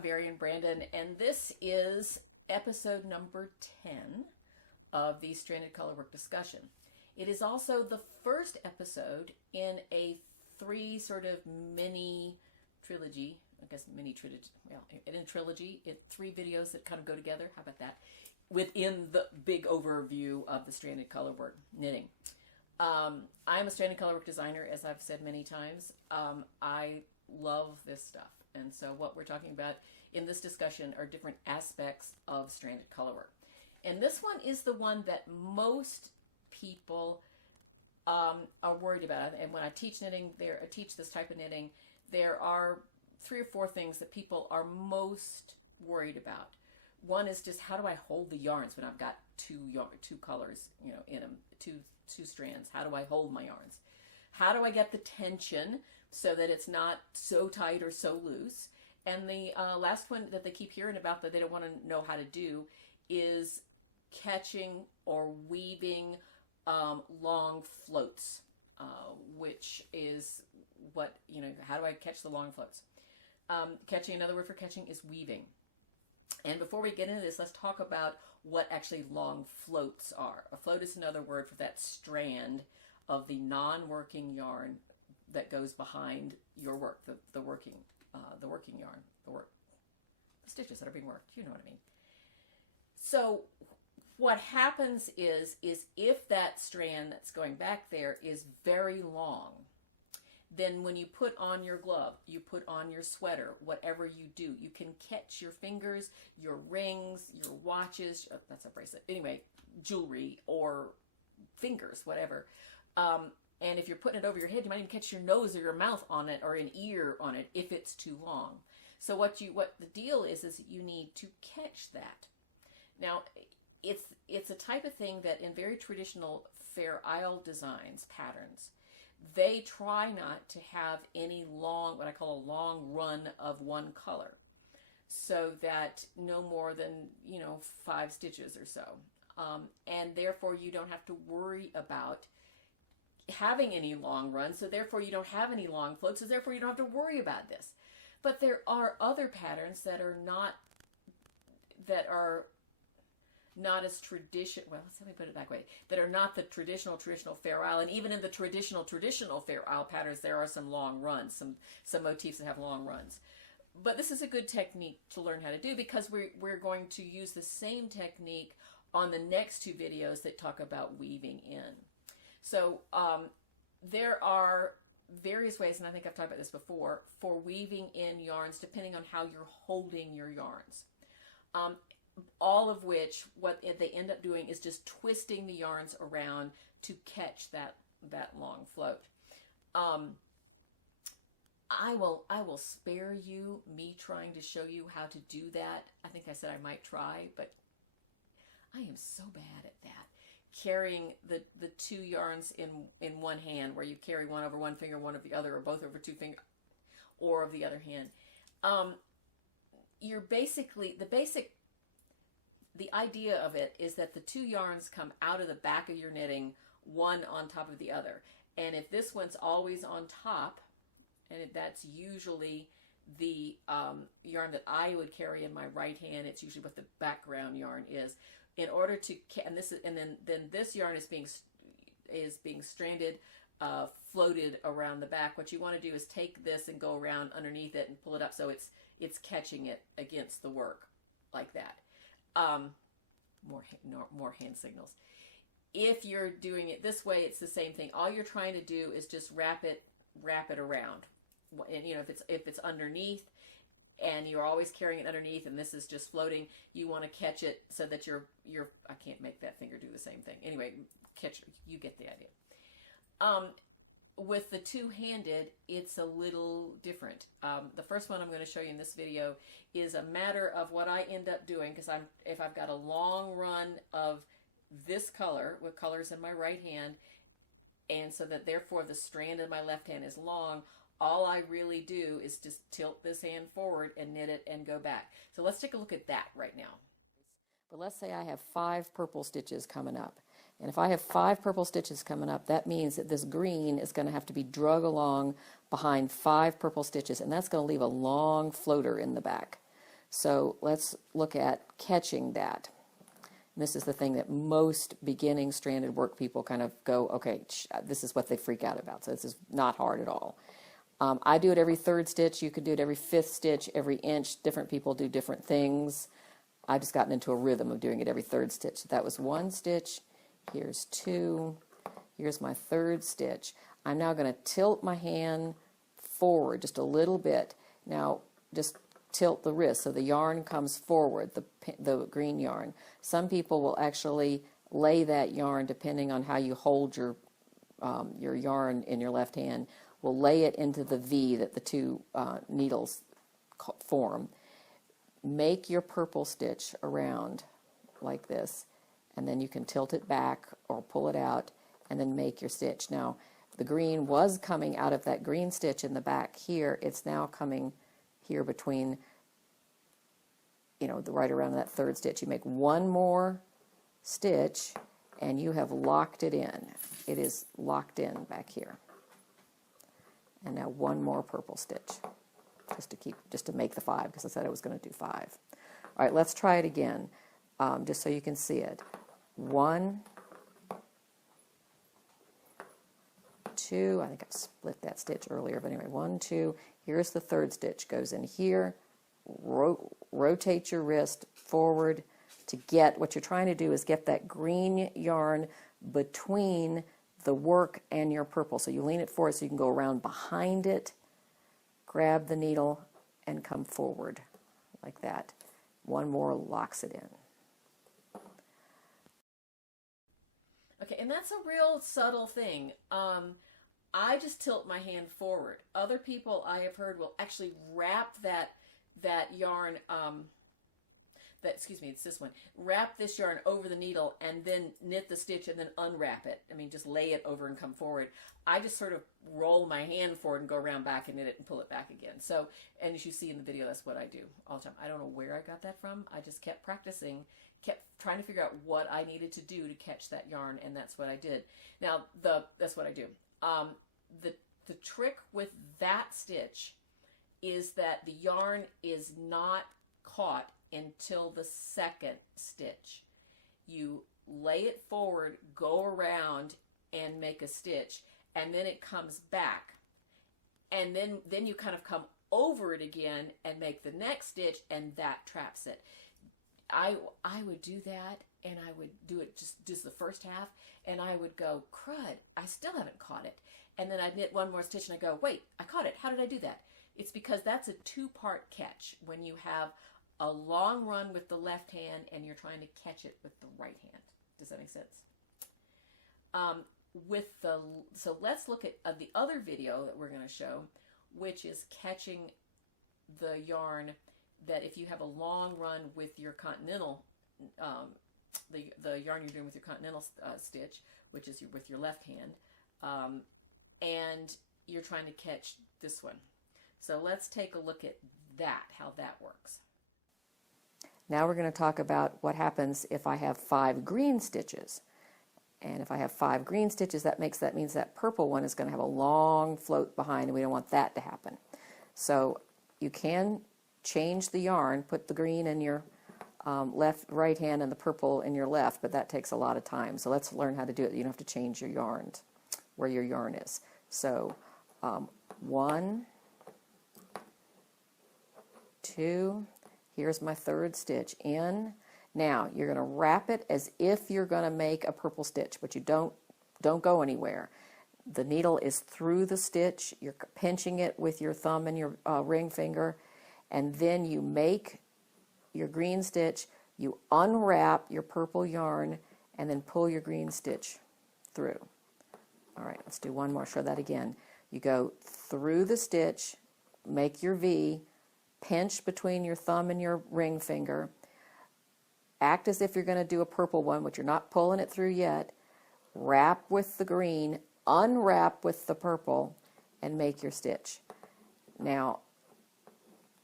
I'm Varian Brandon, and this is episode number 10 of the Stranded Colorwork Discussion. It is also the first episode in a three sort of mini trilogy, in a trilogy, three videos that kind of go together, how about that, within the big overview of the Stranded Colorwork knitting. I'm a Stranded Colorwork designer, as I've said many times. I love this stuff. And so what we're talking about in this discussion are different aspects of Stranded Colorwork. And this one is the one that most people are worried about. And when I teach knitting, I teach this type of knitting, there are 3 or 4 things that people are most worried about. One is just, how do I hold the yarns when I've got two colors, in them, two strands? How do I hold my yarns? How do I get the tension so that it's not so tight or so loose? And the last one that they keep hearing about that they don't want to know how to do is catching or weaving long floats, which is what, how do I catch the long floats? Catching, another word for catching is weaving. And before we get into this, let's talk about what actually long floats are. A float is another word for that strand of the non-working yarn that goes behind your work, the working yarn, the stitches that are being worked. You know what I mean. So what happens is if that strand that's going back there is very long, then when you put on your glove, you put on your sweater, whatever you do, you can catch your fingers, your rings, your watches, that's a bracelet, anyway, jewelry or fingers, whatever. And if you're putting it over your head, you might even catch your nose or your mouth on it or an ear on it if it's too long. So what the deal is you need to catch that. Now, it's a type of thing that in very traditional Fair Isle designs, patterns, they try not to have any long, what I call a long run of one color, so that no more than, 5 stitches or so. And therefore you don't have to worry about having any long runs, so therefore you don't have any long floats, so therefore you don't have to worry about this. But there are other patterns that are not as traditional, well, let me put it that way, that are not the traditional Fair Isle. And even in the traditional Fair Isle patterns, there are some long runs, some motifs that have long runs. But this is a good technique to learn how to do, because we're going to use the same technique on the next 2 videos that talk about weaving in. So there are various ways, and I think I've talked about this before, for weaving in yarns depending on how you're holding your yarns. All of which, what they end up doing is just twisting the yarns around to catch that long float. I will spare you me trying to show you how to do that. I think I said I might try, but I am so bad at that. Carrying the 2 yarns in one hand, where you carry one over one finger, one of the other, or both over 2 fingers, or of the other hand. You're basically, the idea of it is that the 2 yarns come out of the back of your knitting, one on top of the other. And if this one's always on top, and that's usually the yarn that I would carry in my right hand, it's usually what the background yarn is. In order to, then this yarn is being stranded, floated around the back. What you want to do is take this and go around underneath it and pull it up so it's catching it against the work, like that. More hand signals. If you're doing it this way, it's the same thing. All you're trying to do is just wrap it around. And if it's underneath, and you're always carrying it underneath, and this is just floating, you want to catch it so that you're I can't make that finger do the same thing. Anyway, you get the idea. With the two-handed, it's a little different. The first one I'm going to show you in this video is a matter of what I end up doing, because if I've got a long run of this color with colors in my right hand, and so that therefore the strand in my left hand is long, all I really do is just tilt this hand forward and knit it and go back. So let's take a look at that right now. But let's say I have 5 purple stitches coming up. And if I have 5 purple stitches coming up, that means that this green is going to have to be drug along behind 5 purple stitches, and that's going to leave a long floater in the back. So let's look at catching that. And this is the thing that most beginning stranded work people kind of go, okay, this is what they freak out about. So this is not hard at all. I do it every third stitch. You could do it every fifth stitch, every inch. Different people do different things. I've just gotten into a rhythm of doing it every third stitch. That was one stitch. Here's two. Here's my third stitch. I'm now going to tilt my hand forward just a little bit. Now just tilt the wrist so the yarn comes forward, the green yarn. Some people will actually lay that yarn, depending on how you hold your yarn in your left hand, will lay it into the V that the two needles form. Make your purple stitch around like this, and then you can tilt it back or pull it out and then make your stitch. Now the green was coming out of that green stitch in the back here. It's now coming here between, right around that third stitch. You make one more stitch and you have locked it in. It is locked in back here. And now one more purple stitch just to make the 5, because I said I was going to do 5. All right, let's try it again, just so you can see it. 1, 2, I think I split that stitch earlier, but anyway, 1, 2, here's the third stitch, goes in here, rotate your wrist forward to get, what you're trying to do is get that green yarn between the work and your purple. So you lean it forward so you can go around behind it, grab the needle, and come forward like that. One more locks it in. Okay, and that's a real subtle thing. I just tilt my hand forward. Other people I have heard will actually wrap that yarn, it's this one. Wrap this yarn over the needle and then knit the stitch and then unwrap it. I mean, just lay it over and come forward. I just sort of roll my hand forward and go around back and knit it and pull it back again. So, and as you see in the video, that's what I do all the time. I don't know where I got that from. I just kept practicing, kept trying to figure out what I needed to do to catch that yarn, and that's what I did. Now, that's what I do. The trick with that stitch is that the yarn is not caught until the second stitch. You lay it forward, go around, and make a stitch, and then it comes back. And then you kind of come over it again and make the next stitch, and that traps it. I would do that, and I would do it just the first half, and I would go, crud, I still haven't caught it. And then I'd knit one more stitch, and I go, wait, I caught it. How did I do that? It's because that's a two-part catch when you have a long run with the left hand and you're trying to catch it with the right hand. Does that make sense? So let's look at the other video that we're going to show, which is catching the yarn that if you have a long run with your Continental, the yarn you're doing with your Continental stitch, which is with your left hand, and you're trying to catch this one. So let's take a look at that, how that works. Now we're going to talk about what happens if I have 5 green stitches. And if I have 5 green stitches, that means that purple one is going to have a long float behind, and we don't want that to happen. So you can change the yarn, put the green in your right hand and the purple in your left, but that takes a lot of time. So let's learn how to do it. You don't have to change your yarn, where your yarn is. So 1, 2, here's my third stitch in. Now you're going to wrap it as if you're going to make a purple stitch, but you don't go anywhere. The needle is through the stitch. You're pinching it with your thumb and your ring finger, and then you make your green stitch. You unwrap your purple yarn and then pull your green stitch through. All right, let's do one more. Show that again. You go through the stitch, make your V, pinch between your thumb and your ring finger, act as if you're going to do a purple one, but you're not pulling it through yet, wrap with the green, unwrap with the purple, and make your stitch. Now,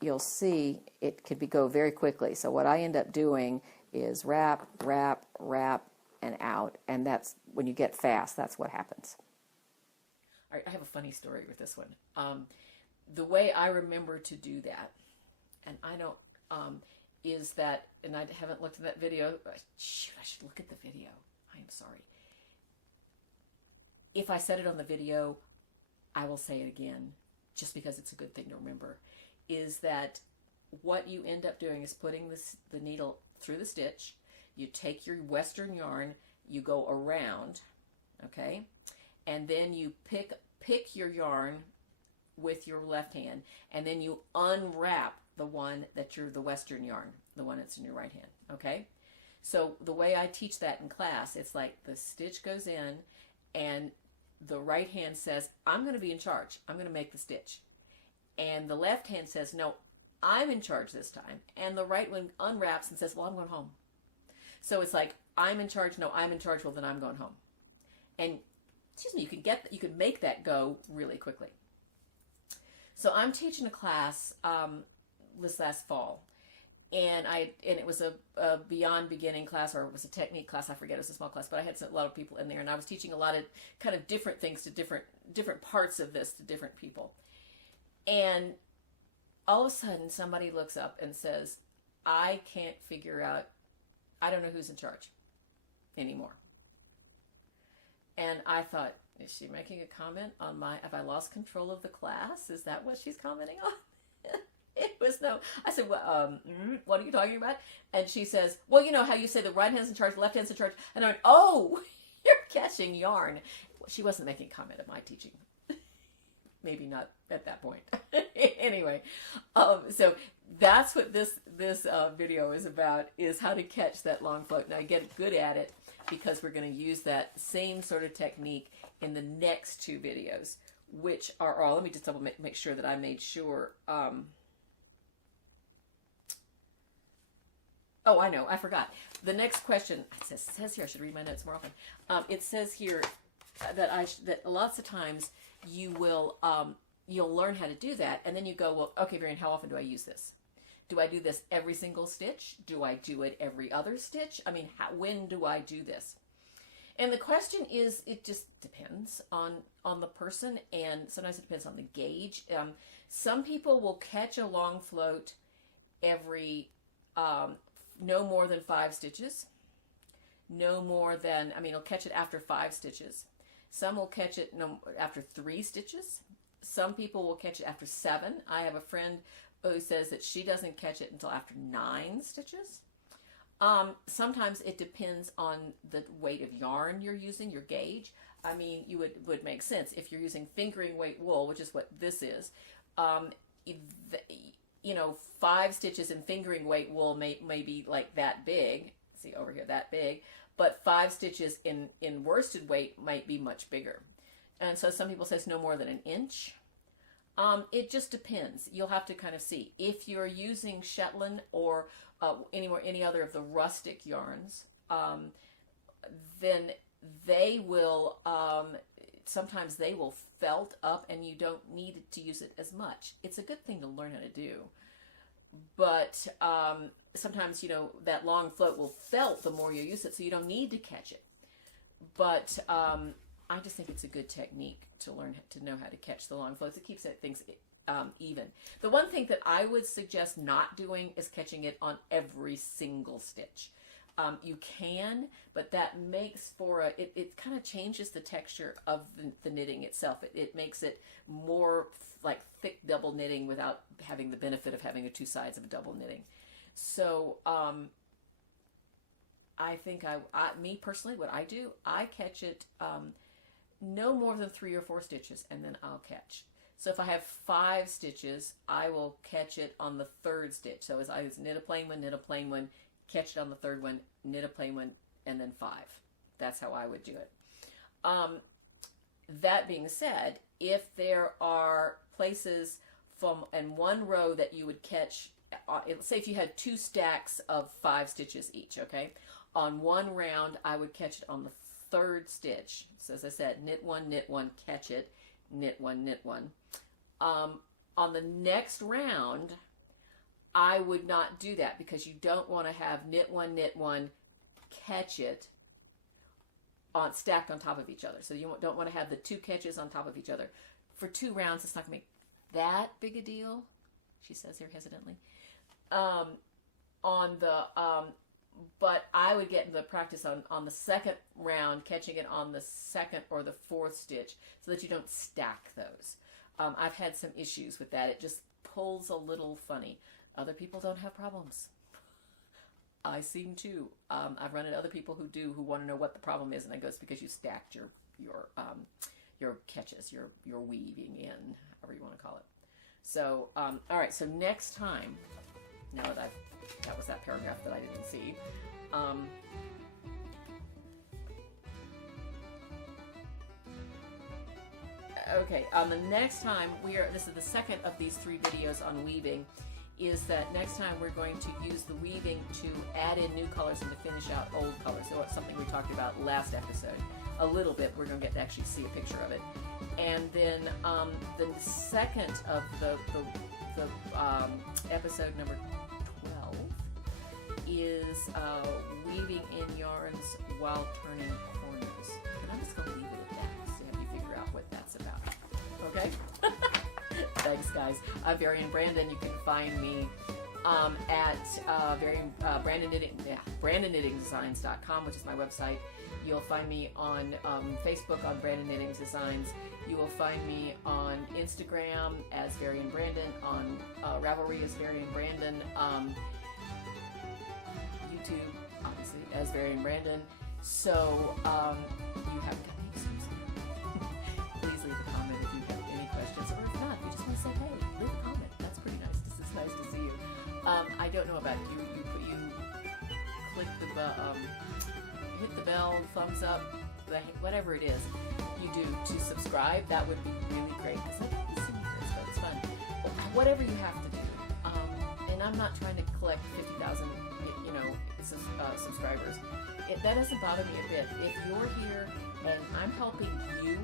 you'll see it could go very quickly. So what I end up doing is wrap, wrap, wrap, and out, and that's when you get fast, that's what happens. All right, I have a funny story with this one. The way I remember to do that, and is that, and I haven't looked at that video. Shoot, I should look at the video. I am sorry. If I said it on the video, I will say it again, just because it's a good thing to remember, is that what you end up doing is putting the needle through the stitch. You take your Western yarn, you go around, okay? And then you pick your yarn with your left hand, and then you unwrap the one the Western yarn, the one that's in your right hand, okay? So the way I teach that in class, it's like the stitch goes in, and the right hand says, I'm going to be in charge. I'm going to make the stitch. And the left hand says, no, I'm in charge this time. And the right one unwraps and says, well, I'm going home. So it's like, I'm in charge. No, I'm in charge. Well, then I'm going home. And excuse me, you can make that go really quickly. So I'm teaching a class this last fall, and it was a beyond beginning class, or it was a technique class. I forget. It was a small class, but I had a lot of people in there, and I was teaching a lot of kind of different things to different parts of this to different people. And all of a sudden, somebody looks up and says, I can't figure out, I don't know who's in charge anymore. And I thought, is she making a comment on have I lost control of the class? Is that what she's commenting on? It was no. I said, well, what are you talking about? And she says, well, you know how you say the right hand's in charge, the left hand's in charge. And I went, oh, you're catching yarn. She wasn't making a comment of my teaching. Maybe not at that point. Anyway, so that's what this video is about, is how to catch that long float. Now, get good at it, because we're going to use that same sort of technique in the next two videos, which are all, let me just make sure that I made sure. Oh, I know, I forgot. The next question, it says here, I should read my notes more often. It says here that lots of times you will, you'll learn how to do that, and then you go, well, okay, Varian, how often do I use this? Do I do this every single stitch? Do I do it every other stitch? I mean, when do I do this? And the question is, it just depends on the person, and sometimes it depends on the gauge. Some people will catch a long float every no more than 5 stitches. No more than, they'll catch it after 5 stitches. Some will catch it after 3 stitches. Some people will catch it after 7. I have a friend who says that she doesn't catch it until after 9 stitches. Sometimes it depends on the weight of yarn you're using, your gauge. You would make sense if you're using fingering weight wool, which is what this is. 5 stitches in fingering weight wool may be like that big. See over here, that big. But 5 stitches in worsted weight might be much bigger. And so some people says no more than 1 inch. It just depends. You'll have to kind of see. If you're using Shetland or any other of the rustic yarns, then they will, sometimes they will felt up, and you don't need to use it as much. It's a good thing to learn how to do. But sometimes, that long float will felt the more you use it, so you don't need to catch it. But I just think it's a good technique to learn to know how to catch the long floats. It keeps things even. The one thing that I would suggest not doing is catching it on every single stitch. You can, but that makes for it kind of changes the texture of the knitting itself. It makes it more like thick double knitting without having the benefit of having the 2 sides of a double knitting. So I think me personally, what I do, I catch it no more than 3 or 4 stitches, and then I'll catch. So if I have 5 stitches, I will catch it on the 3rd stitch. So as I knit a plain one, catch it on the 3rd one, knit a plain one, and then 5. That's how I would do it. That being said, if there are places in one row that you would catch, say if you had 2 stacks of 5 stitches each, okay? On one round, I would catch it on the 3rd stitch. So as I said, knit one, catch it, knit one. On the next round, I would not do that, because you don't want to have knit one, catch it stacked on top of each other. So you don't want to have the 2 catches on top of each other. For 2 rounds, it's not going to make that big a deal, she says here hesitantly. on the but I would get into the practice on the second round, catching it on the second or the fourth stitch, so that you don't stack those. I've had some issues with that. It just pulls a little funny. Other people don't have problems. I seem to. I've run into other people who do, who want to know what the problem is, and I go, it's because you stacked your catches, your weaving in, however you want to call it. So, all right. So next time, now that that was that paragraph that I didn't see. Okay, the next time this is the second of these 3 videos on weaving, is that next time we're going to use the weaving to add in new colors and to finish out old colors. So it's something we talked about last episode a little bit. We're going to get to actually see a picture of it. And then the second of the episode number 12 is weaving in yarns while turning corners. And I'm just going to leave it at that so you figure out what that's about. Okay? Thanks, guys. I'm Varian Brandon. You can find me at BrandonKnittingDesigns.com, which is my website. You'll find me on Facebook on Brandon Knitting Designs. You will find me on Instagram as Varian Brandon, on Ravelry as Varian Brandon, YouTube, obviously, as Varian Brandon. So you haven't got any excuse. Please leave a comment if you have any questions, or if not, if you just want to say, hey, leave a comment. That's pretty nice. It's nice to see you. I don't know about you. You click the hit the bell, thumbs up, whatever it is you do to subscribe. That would be really great, because I like to see you guys, so it's fun. Whatever you have to do. And I'm not trying to collect 50,000, subscribers. That doesn't bother me a bit. If you're here and I'm helping you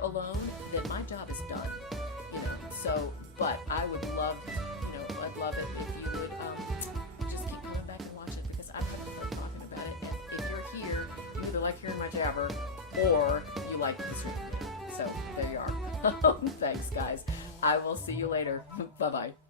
alone, then my job is done. So, but I would love, I'd love it if you would just keep coming back and watch it, because I'm having fun talking about it. And if you're here, you either like hearing my jabber or you like the stream. So there you are. Thanks, guys. I will see you later. Bye-bye.